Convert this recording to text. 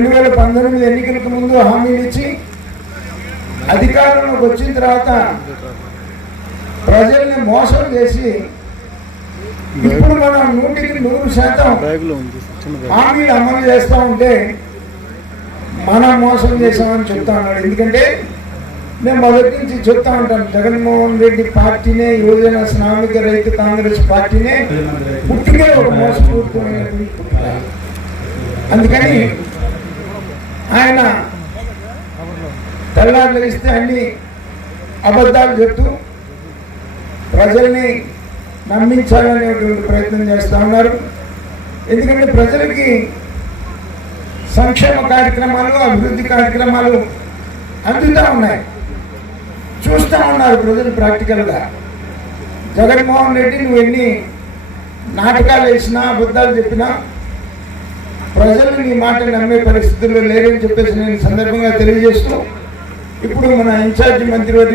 2019 ఎన్నికలకు ముందు హామీలు ఇచ్చి అధికారంలోకి వచ్చిన తర్వాత ప్రజల్ని మోసం చేసి ఇప్పుడు మనం 100% హామీలు అమలు చేస్తూ ఉంటే మనం మోసం చేసామని చెప్తా ఉన్నాడు. ఎందుకంటే నేను మొదటి నుంచి చెప్తా ఉంటాను, జగన్మోహన్ రెడ్డి పార్టీనే యువజన శ్రామిక రైతు కాంగ్రెస్ పార్టీనే పుట్టికే ఒక మోసపూరితమైనటువంటి పుట్టిక. అందుకని ఆయన తెల్లారులు ఇస్తే అన్ని అబద్ధాలు చెప్తూ ప్రజల్ని నమ్మించాలనేటువంటి ప్రయత్నం చేస్తూ ఉన్నారు. ఎందుకంటే ప్రజలకి సంక్షేమ కార్యక్రమాలు, అభివృద్ధి కార్యక్రమాలు అందుతూ ఉన్నాయి, చూస్తూ ఉన్నారు ప్రజలు ప్రాక్టికల్గా. జగన్మోహన్ రెడ్డి నువ్వు ఎన్ని నాటకాలు వేసినా, అబద్ధాలు చెప్పినా ప్రజలు నీ మాట నమ్మే పరిస్థితుల్లో లేరని చెప్పేసి నేను సందర్భంగా తెలియజేస్తూ, ఇప్పుడు మన ఇన్ఛార్జి మంత్రివర్యులు